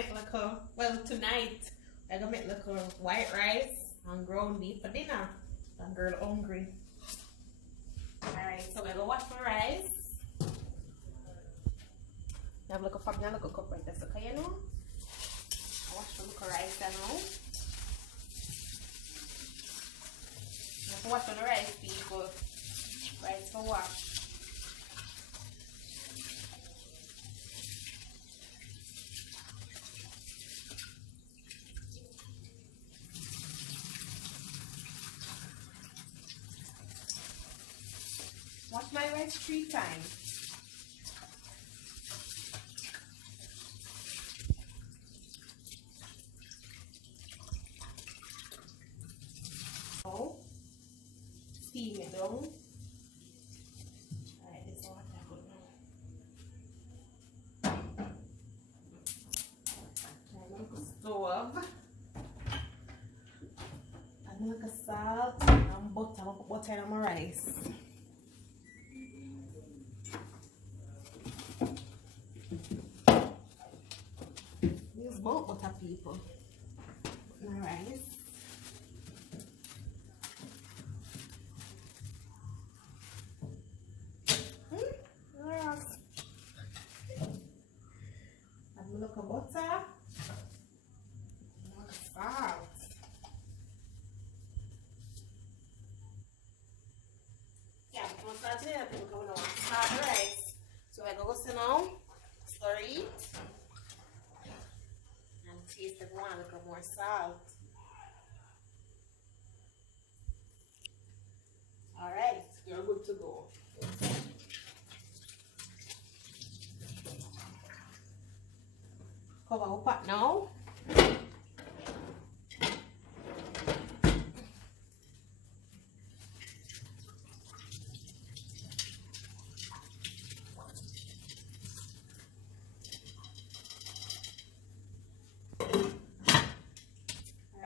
make like a, well, tonight, I'm gonna make like a white rice and ground beef for dinner. That girl hungry. Alright, so I'm gonna wash my rice. I have like a cup right there, so can you know? I wash the rice there now. I have to wash the rice, people. Rice for wash. Wash my rice 3 times. Oh, steam it down. Alright, this is what I put now. I make a stove. I make a salt and butter. I put butter on my rice. Use both butter, people. Put my rice. Add a little butter. And salt. Yeah, I'm going to start today because we don't want to start the rice. So I'm going to go now, stir it, and taste if we want a little more salt. Alright, you're good to go. Cover our pot now. Alright,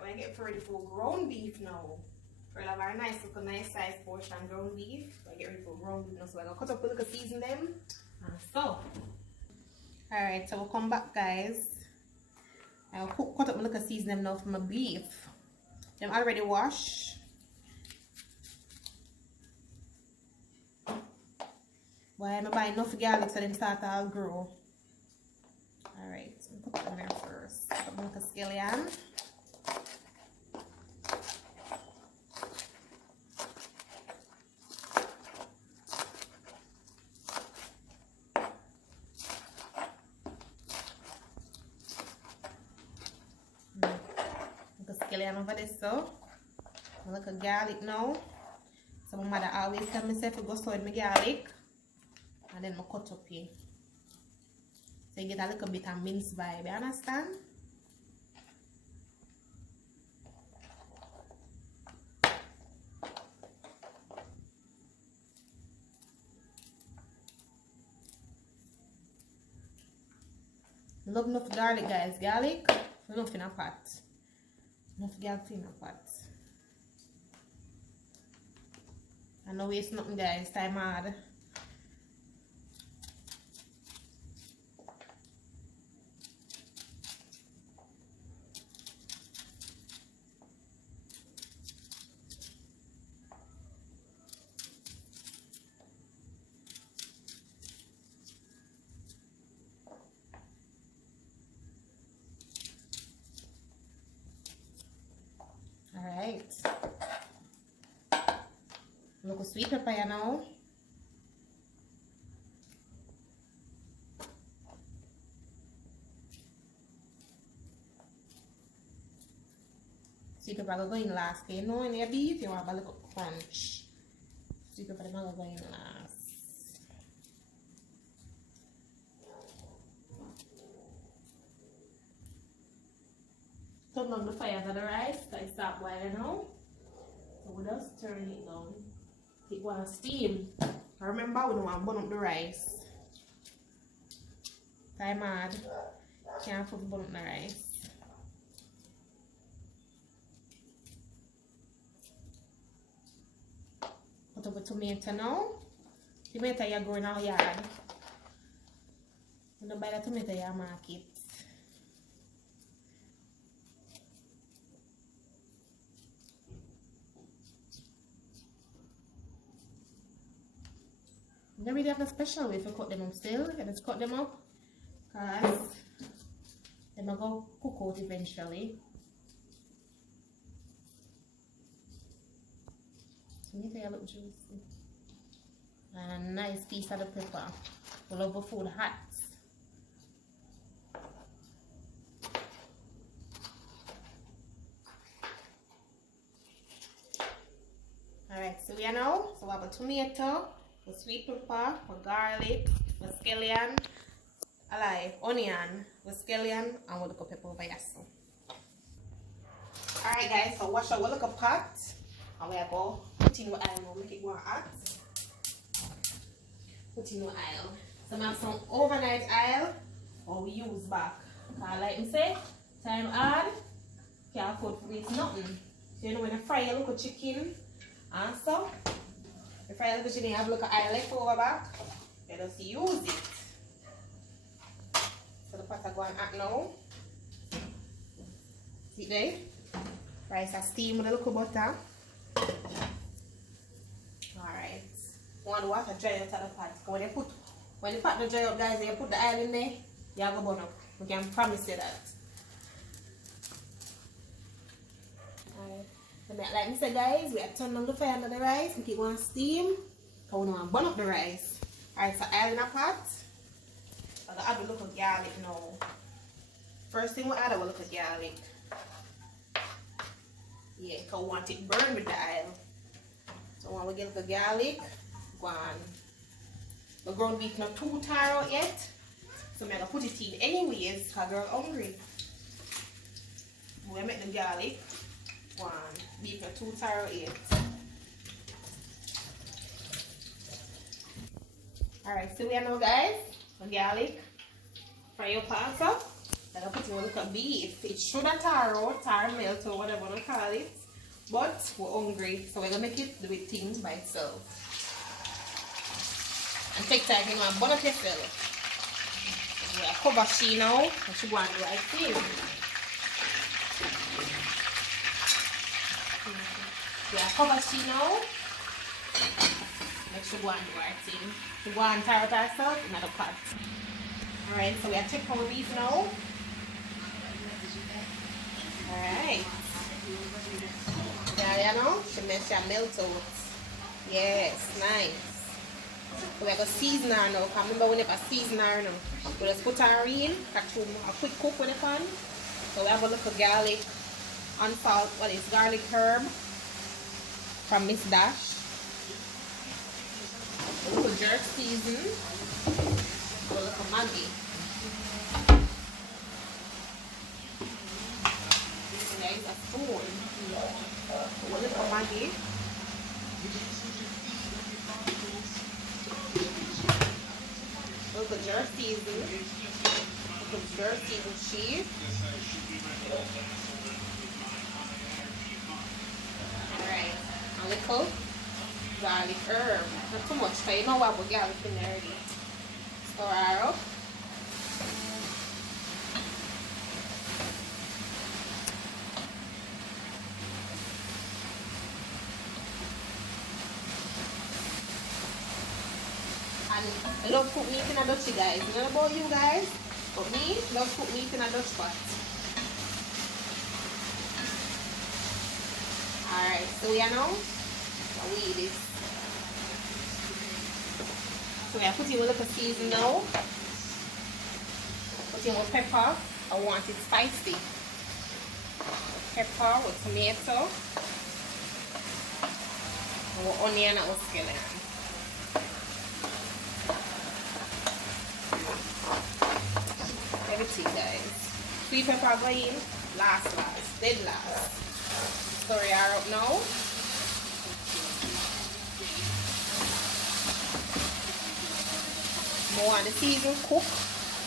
we're getting ready for ground beef now. We'll have our nice size portion ground beef. We'll get ready for ground beef now. So we're gonna cut up a little season them. And so. Alright, so we'll come back, guys. I'll cut up a little season them now for my beef. Them already washed. Why am I buying enough garlic so them start to grow? Alright, so I'll put them there first. Put a little scallion. Scallion over this, so I look at garlic now. So my mother always tell myself to go soak my garlic and then I cut up here. So you get a little bit of mince vibe, you understand? Love enough garlic, guys. Garlic, enough in a pot. Enough garlic in a pot. And no waste nothing, guys. Time hard. Alright. Look, sweet pepper now. Sweet pepper will go in last. You know, in your beef, you want a little crunch. Sweet pepper will go in last. Turn on the fire for the rice, like start boiling now. So we just turn it down. It will steam. Remember, we don't want to burn up the rice. Time hard. Can't put burn up the rice. Put up a tomato now. Tomato you grow in our yard. You don't buy the tomato in your market. You don't really have a special way to cut them up still. You just cut them up because they're going to cook out eventually. So they look juicy. And a nice piece of the pepper. We love the food hot. Alright, so we are now. So we have a tomato, a sweet pepper, a garlic, a scallion, onion, a scallion, and we'll look up pepper over here. Alright guys, so wash our look pot. And we are going to put in the oil now, make it more hot. Put in the oil. So I have some overnight oil, or we use back. Because like I say, time hard, can't afford to waste nothing. So you know when you fry a little chicken, and so, you fry a little chicken, you have a little oil left over back, you just use it. So the pot are going hot now. See there? Rice are steam with a little butter. Alright. Want the water dry out of the pot. When the pot dry out, guys, and you put the oil in there, you have a burn up. We can promise you that. Alright. So like I said, guys, we are turning on the fire under the rice. We keep on steam. Because we don't want to burn up the rice. Alright, so oil in a pot. I'm going to add a little garlic now. First thing we add, we'll look at garlic. Yeah, because we want it burned with the oil. So when we get the garlic, go on. The ground beef not too tired out yet. So I'm going to put it in anyways because girl hungry. We make the garlic. Go on. Beef not too tired out yet. Alright, so we are now guys. The garlic. Fry up also. Then I put in a little beef. It should have tar out, tar melt or whatever you call it. But we're hungry, so we're gonna make it do it thing by itself. And take time, you know, and burn up yourself. We are cover she now, and she want to do right thing. We are cover she now. Make sure she want to do right thing. She want to tar out herself in the pot. Alright, so we are checking our beef now. Alright. Yeah, you know, she makes her melt out. Yes, nice. So we're going to season her now. Remember we never season her now. We just put her in, catch a quick cook with the pan. So we have a little garlic and salt. What is garlic herb from Miss Dash. A little jerk season. A little Maggi. Guys, a spoon. A little Maggi. A little jerk season. A little jerk season cheese. Alright. A little garlic herb. Not too much, because you know what we garlic in there already. Stir her up. I love cook meat in a Dutchie, guys. I don't know about you guys, but me love cook meat in a Dutch pot. Alright, so we are now. So we eat this. So we are putting a little season now. Putting with pepper. I want it spicy. Pepper with tomato. And with onion and with scallion. Everything, guys. Sweet pepper going last, dead last. Stir her up now. More on the season cook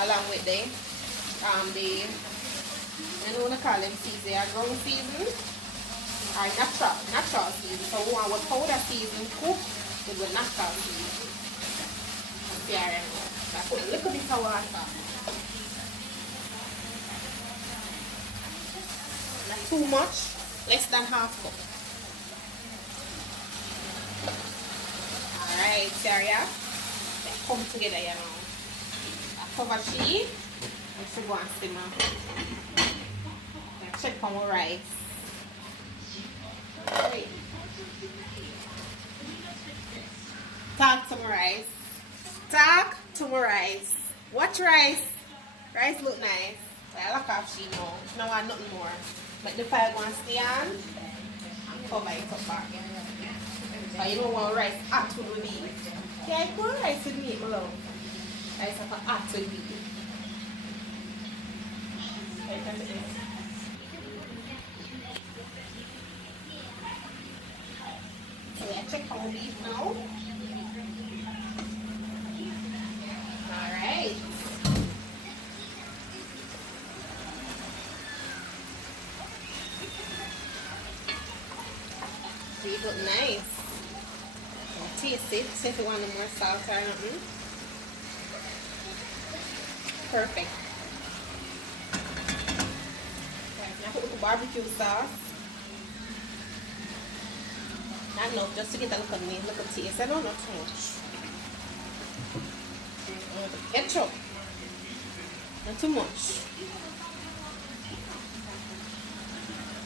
along with the I don't want to call them season, they are ground season or natural season. So we want with powder season cook with the natural season. I put a little bit of water. Not too much, less than half cup. Alright, Sarah. come together, you know. I cover she and she go and simmer. Check on my rice. Wait. Talk to my rice. Talk to my rice. Watch rice. Rice look nice. But I like how she know. She don't want nothing more. But the fire go and stay on and cover it up back. But you don't want rice hot with the beef. Yeah, I put rice with meat, my love. Rice have a hot with beef. So I check our beef now. Alright. These look nice. Taste it, see if you want more salt or nothing. Perfect. Right, now put the barbecue sauce. Not enough, just to get a look at me, look at taste. I don't know too much. Ketchup. Not too much.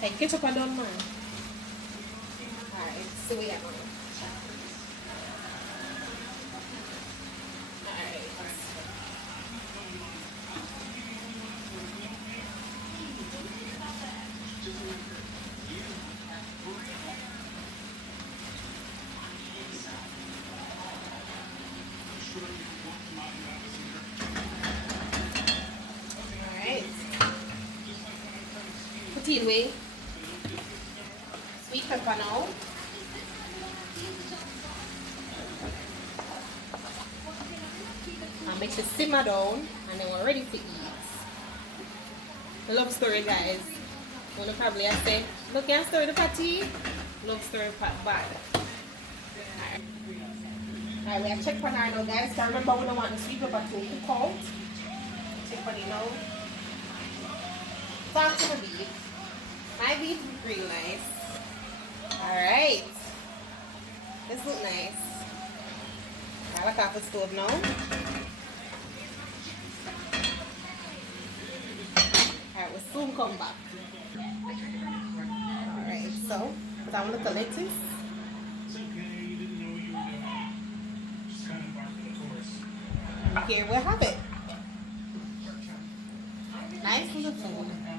Hey, ketchup I don't mind. Alright, so we have on. Alright. Put it away. Sweet pepper now. And make it simmer down and then we're ready to eat. Love story, guys. Wanna probably say, look, you stir the patty. Love story pot bad. Alright, we have checked on our now, guys. So remember, we don't want the sweet pepper to cook out. Check on it now. Talk to the beef. My beef is real nice. Alright. This looks nice. I look off the stove now. Alright, we'll soon come back. Alright, so put on a little lettuce. And here we have it. Nice little food.